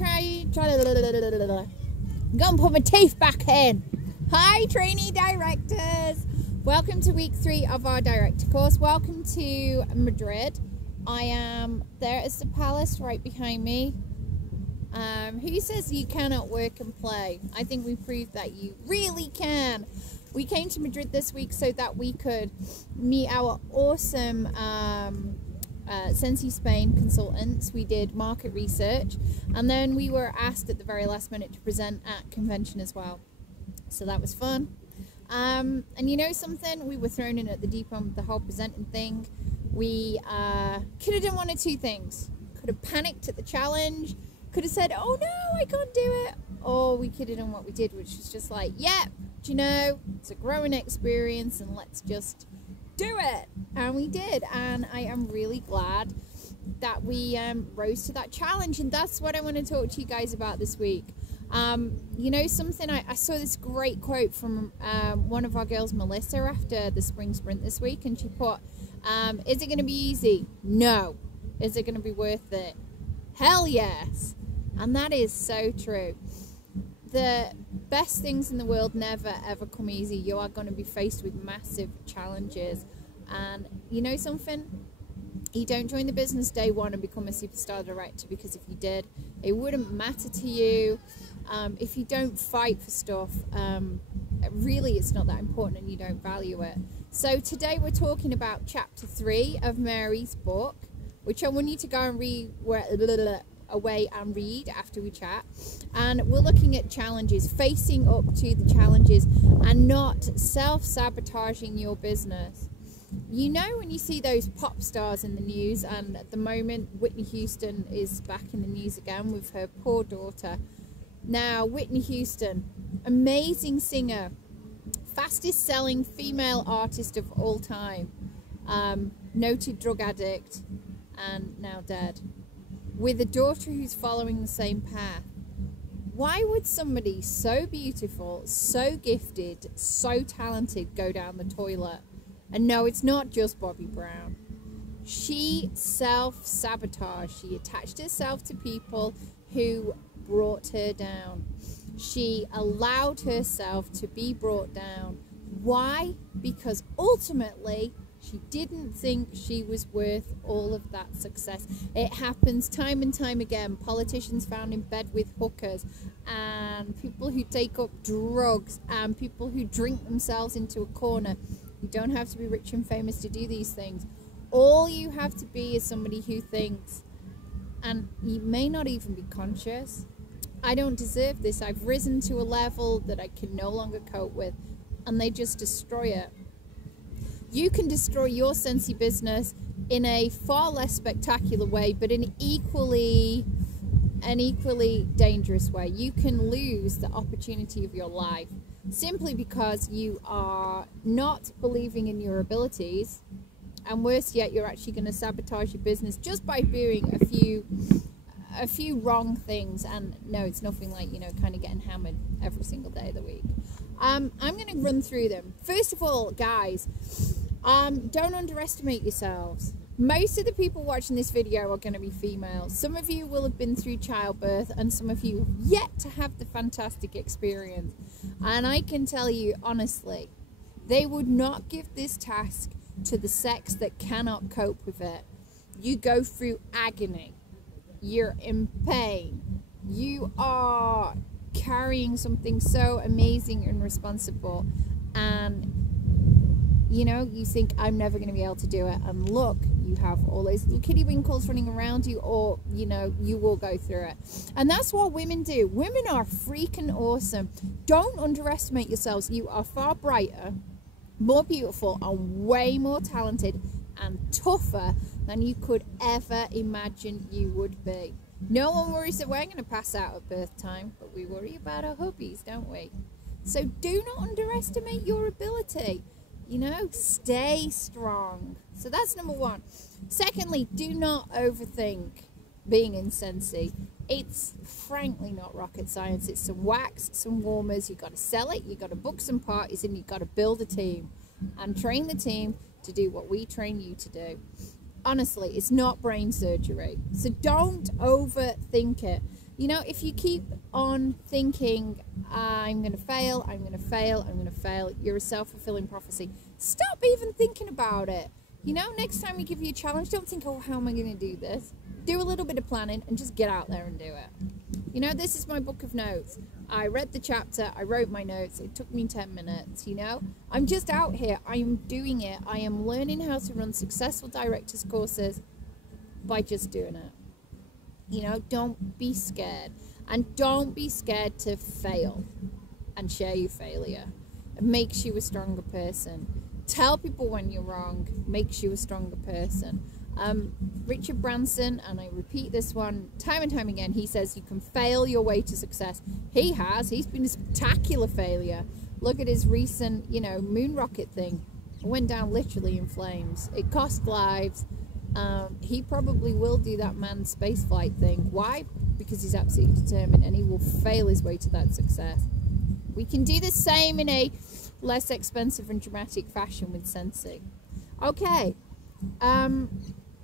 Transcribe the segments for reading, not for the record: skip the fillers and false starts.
I'm gonna put my teeth back in. Hi, trainee directors. Welcome to week 3 of our director course. Welcome to Madrid. I am there at the palace right behind me. Who says you cannot work and play? I think we proved that you really can. We came to Madrid this week so that we could meet our awesome Scentsy Spain consultants. We did market research, and then we were asked at the very last minute to present at convention as well. So that was fun. And you know something? We were thrown in at the deep end with the whole presenting thing. We could have done one of two things. Could have panicked at the challenge. Could have said, oh no, I can't do it. Or we could have done what we did, which was just like, yeah, do you know, it's a growing experience and let's just do it. And we did. And I am really glad that we rose to that challenge. And that's what I want to talk to you guys about this week. You know something, I saw this great quote from one of our girls, Melissa, after the spring sprint this week, and she put, is it going to be easy? No. Is it going to be worth it? Hell yes. And that is so true. The best things in the world never ever come easy. You are going to be faced with massive challenges. And you know something? You don't join the business day one and become a superstar director, because if you did, it wouldn't matter to you. If you don't fight for stuff, really it's not that important and you don't value it. So today we're talking about chapter 3 of Mary's book, which I want you to go and away and read after we chat. And we're looking at challenges, facing up to the challenges and not self-sabotaging your business. You know, when you see those pop stars in the news, and at the moment Whitney Houston is back in the news again with her poor daughter. Now, Whitney Houston, amazing singer, fastest selling female artist of all time, noted drug addict, and now dead, with a daughter who's following the same path. Why would somebody so beautiful, so gifted, so talented go down the toilet? And no, it's not just Bobby Brown. She self-sabotaged. She attached herself to people who brought her down. She allowed herself to be brought down. Why? Because ultimately she didn't think she was worth all of that success. It happens time and time again. Politicians found in bed with hookers, and people who take up drugs, and people who drink themselves into a corner. You don't have to be rich and famous to do these things. All you have to be is somebody who thinks, and you may not even be conscious, I don't deserve this. I've risen to a level that I can no longer cope with, and they just destroy it. You can destroy your Scentsy business in a far less spectacular way, but in an equally dangerous way. You can lose the opportunity of your life simply because you are not believing in your abilities, and worse yet, you're actually going to sabotage your business just by doing a few wrong things. And no, it's nothing like, you know, kind of getting hammered every single day of the week. I'm going to run through them. First of all, guys, don't underestimate yourselves. Most of the people watching this video are going to be females. Some of you will have been through childbirth, and some of you have yet to have the fantastic experience. And I can tell you honestly, they would not give this task to the sex that cannot cope with it. You go through agony. You're in pain. You are carrying something so amazing and responsible, and you know, you think, I'm never going to be able to do it, and look, you have all those little kitty winkles running around you, or you know, you will go through it. And that's what women do. Women are freaking awesome. Don't underestimate yourselves. You are far brighter, more beautiful, and way more talented and tougher than you could ever imagine you would be. No one worries that we're going to pass out at birth time, but we worry about our hubbies, don't we? So do not underestimate your ability. You know, stay strong. So that's number 1. Secondly, do not overthink being in Scentsy. It's frankly not rocket science. It's some wax, some warmers. You've got to sell it. You've got to book some parties, and you've got to build a team and train the team to do what we train you to do. Honestly, it's not brain surgery. So don't overthink it. You know, if you keep on thinking, I'm going to fail, I'm going to fail, I'm going to fail, you're a self-fulfilling prophecy. Stop even thinking about it. You know, next time we give you a challenge, don't think, oh, how am I going to do this? Do a little bit of planning and just get out there and do it. You know, this is my book of notes. I read the chapter, I wrote my notes, it took me 10 minutes, you know. I'm just out here, I am doing it. I am learning how to run successful directors courses by just doing it. You know, don't be scared. And don't be scared to fail and share your failure. It makes you a stronger person. Tell people when you're wrong, makes you a stronger person. Richard Branson, and I repeat this one time and time again, he says you can fail your way to success. He has. He's been a spectacular failure. Look at his recent, you know, moon rocket thing. It went down literally in flames. It cost lives. He probably will do that manned space flight thing. Why? Because he's absolutely determined, and he will fail his way to that success. We can do the same in a less expensive and dramatic fashion with Scentsy. Okay.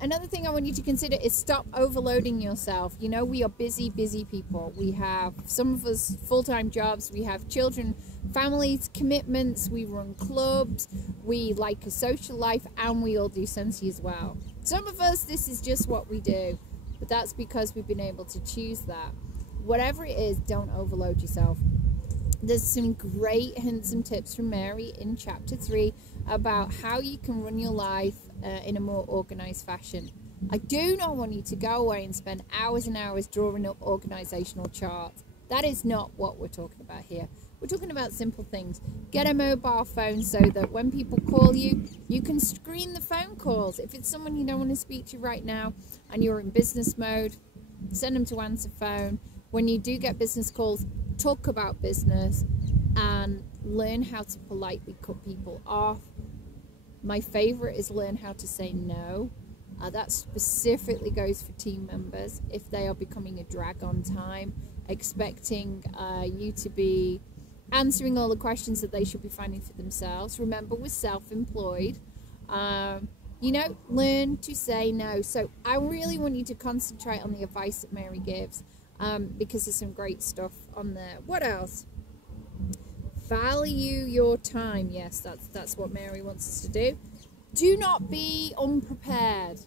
Another thing I want you to consider is stop overloading yourself. You know, we are busy people. We have, some of us, full-time jobs. We have children, families, commitments. We run clubs. We like a social life, and we all do Scentsy as well. Some of us, this is just what we do, but that's because we've been able to choose that. Whatever it is, don't overload yourself. There's some great hints and tips from Mary in chapter 3 about how you can run your life in a more organized fashion. I do not want you to go away and spend hours and hours drawing up organizational charts. That is not what we're talking about here. We're talking about simple things. Get a mobile phone so that when people call you, you can screen the phone calls. If it's someone you don't want to speak to right now and you're in business mode, send them to answer phone. When you do get business calls, talk about business and learn how to politely cut people off. My favorite is learn how to say no. That specifically goes for team members if they are becoming a drag on time, expecting you to be answering all the questions that they should be finding for themselves. Remember, we're self-employed. You know, learn to say no. So I really want you to concentrate on the advice that Mary gives, because there's some great stuff on there. What else? Value your time. Yes, that's what Mary wants us to do. Do not be unprepared.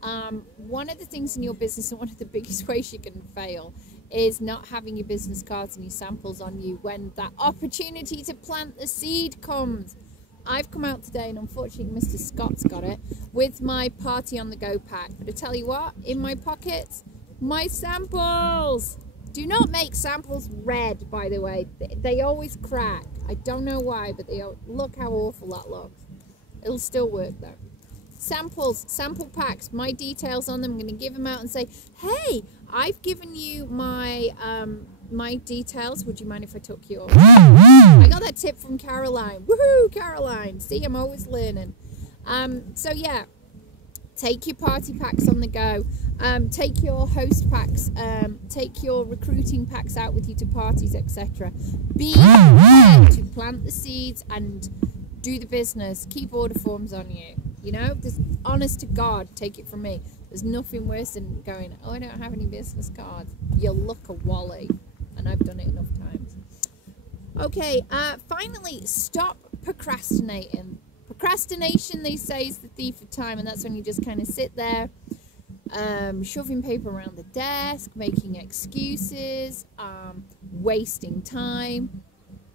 One of the things in your business, and one of the biggest ways you can fail, is not having your business cards and your samples on you when that opportunity to plant the seed comes. I've come out today, and unfortunately Mr. Scott's got it, with my Party on the Go pack. But I tell you what, in my pockets, my samples. Do not make samples red, by the way. They always crack. I don't know why, but they look how awful that looks. It'll still work though. Samples, sample packs, my details on them. I'm going to give them out and say, hey, I've given you my my details. Would you mind if I took yours? I got that tip from Caroline. Woohoo, Caroline. See, I'm always learning. So yeah, take your party packs on the go. Take your host packs, take your recruiting packs out with you to parties, etc. Be prepared to plant the seeds and do the business. Keep order forms on you. You know, just honest to God, take it from me. There's nothing worse than going, oh, I don't have any business cards. You look a wally, and I've done it enough times. Okay, finally, stop procrastinating. Procrastination, they say, is the thief of time, and that's when you just kind of sit there, shoving paper around the desk, making excuses, wasting time,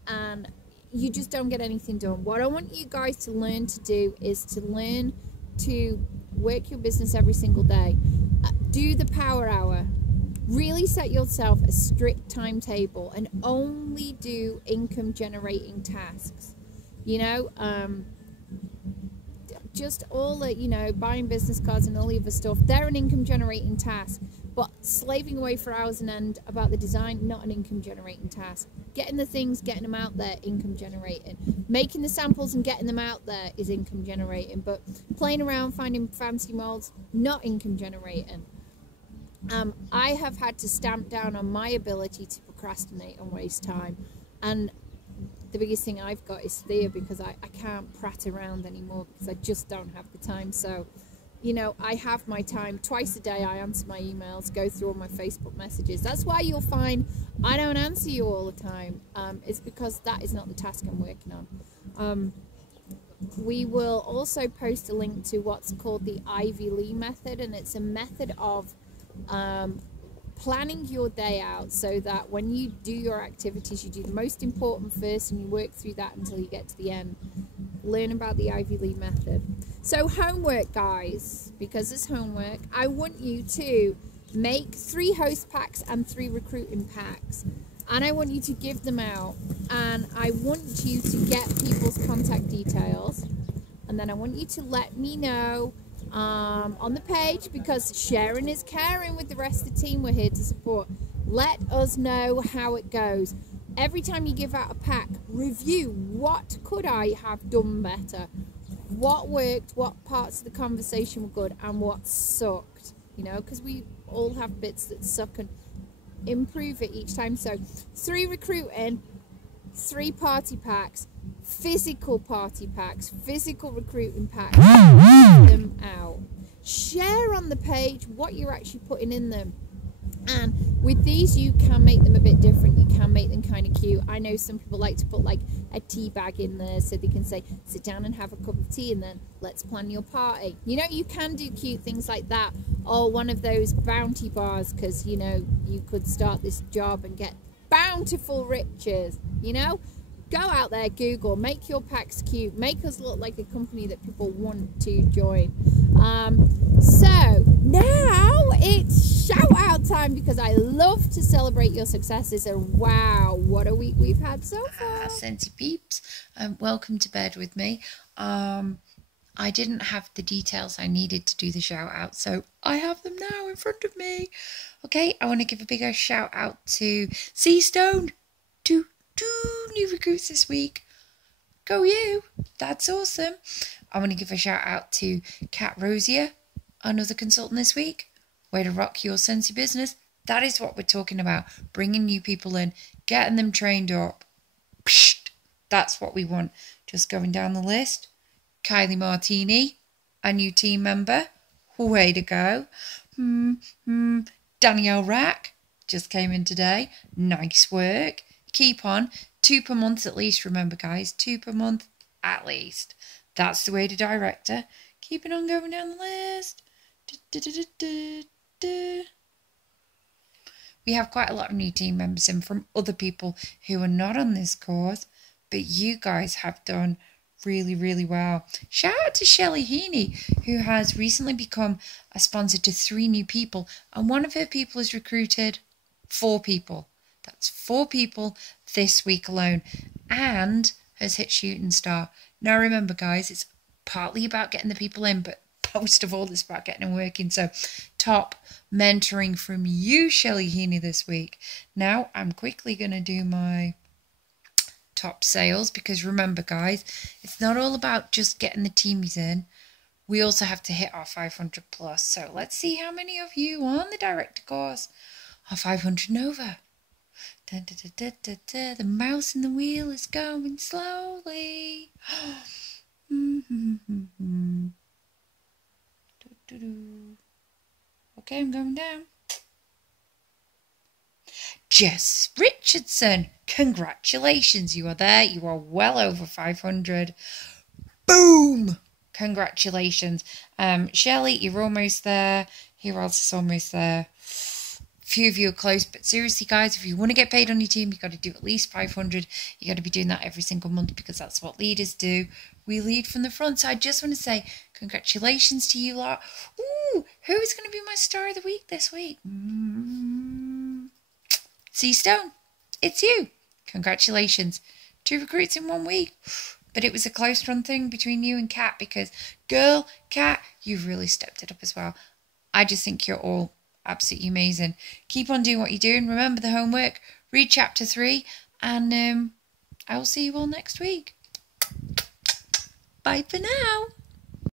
and you just don't get anything done. What I want you guys to learn to do is to learn to work your business every single day. Do the power hour. Really set yourself a strict timetable and only do income generating tasks. You know, just all the, you know, buying business cards and all the other stuff, they're an income generating task. But slaving away for hours on end about the design, not an income generating task. Getting the things, getting them out there, income generating. Making the samples and getting them out there is income generating. But playing around, finding fancy molds, not income generating. I have had to stamp down on my ability to procrastinate and waste time. And the biggest thing I've got is fear, because I can't prat around anymore because I just don't have the time. So you know, I have my time. Twice a day I answer my emails, go through all my Facebook messages. That's why you'll find I don't answer you all the time. It's because that is not the task I'm working on. We will also post a link to what's called the Ivy Lee method, and it's a method of planning your day out so that when you do your activities, you do the most important first and you work through that until you get to the end. Learn about the Ivy Lee method. So homework, guys, because it's homework, I want you to make 3 host packs and 3 recruiting packs, and I want you to give them out, and I want you to get people's contact details, and then I want you to let me know on the page, because sharing is caring with the rest of the team. We're here to support. Let us know how it goes. Every time you give out a pack, review what could I have done better, what worked, what parts of the conversation were good, and what sucked, you know, because we all have bits that suck, and improve it each time. So 3 recruiting, 3 party packs, physical party packs, physical recruiting packs, them out. Share on the page what you're actually putting in them. And with these, you can make them a bit different. You can make them kind of cute. I know some people like to put like a tea bag in there so they can say, sit down and have a cup of tea and then let's plan your party. You know, you can do cute things like that. Or one of those bounty bars, because, you know, you could start this job and get bountiful riches, you know. Go out there, Google, make your packs cute, make us look like a company that people want to join. So now it's shout out time, because I love to celebrate your successes, and wow, what a week we've had so far. Scentsy peeps, welcome to bed with me. I didn't have the details I needed to do the shout out, so I have them now in front of me. Okay, I want to give a big shout out to Seastone, two new recruits this week. Go you, that's awesome. I want to give a shout out to Kat Rosier, another consultant this week. Way to rock your Scentsy business. That is what we're talking about, bringing new people in, getting them trained up. Psht, that's what we want. Just going down the list. Kylie Martini, a new team member. Way to go. Danielle Rack just came in today. Nice work. Keep on. 2 per month at least. Remember, guys, 2 per month at least. That's the way to direct her. Keeping on going down the list. We have quite a lot of new team members in from other people who are not on this course, but you guys have done really, really well. Shout out to Shelley Heaney, who has recently become a sponsor to 3 new people, and one of her people has recruited 4 people. That's 4 people this week alone, and has hit shooting star. Now remember, guys, it's partly about getting the people in, but most of all, it's about getting them working. So top mentoring from you, Shelley Heaney, this week. Now I'm quickly going to do my top sales, because remember, guys, it's not all about just getting the teamies in. We also have to hit our 500 plus. So let's see how many of you on the director course are 500 and over. Da, da, da, da, da, da. The mouse in the wheel is going slowly. Okay, I'm going down. Jess Richardson, congratulations, you are there. You are well over 500. Boom! Congratulations. Shelley, you're almost there. Who else is almost there? Few of you are close, but seriously, guys, if you want to get paid on your team, you've got to do at least 500. You got to be doing that every single month, because that's what leaders do. We lead from the front. So I just want to say congratulations to you lot. Ooh, who is going to be my star of the week this week? Seastone, it's you. Congratulations. 2 recruits in 1 week. But it was a close run thing between you and Kat, because, girl, Kat, you've really stepped it up as well. I just think you're all absolutely amazing. Keep on doing what you're doing. Remember the homework. Read chapter 3. And I will see you all next week. Bye for now.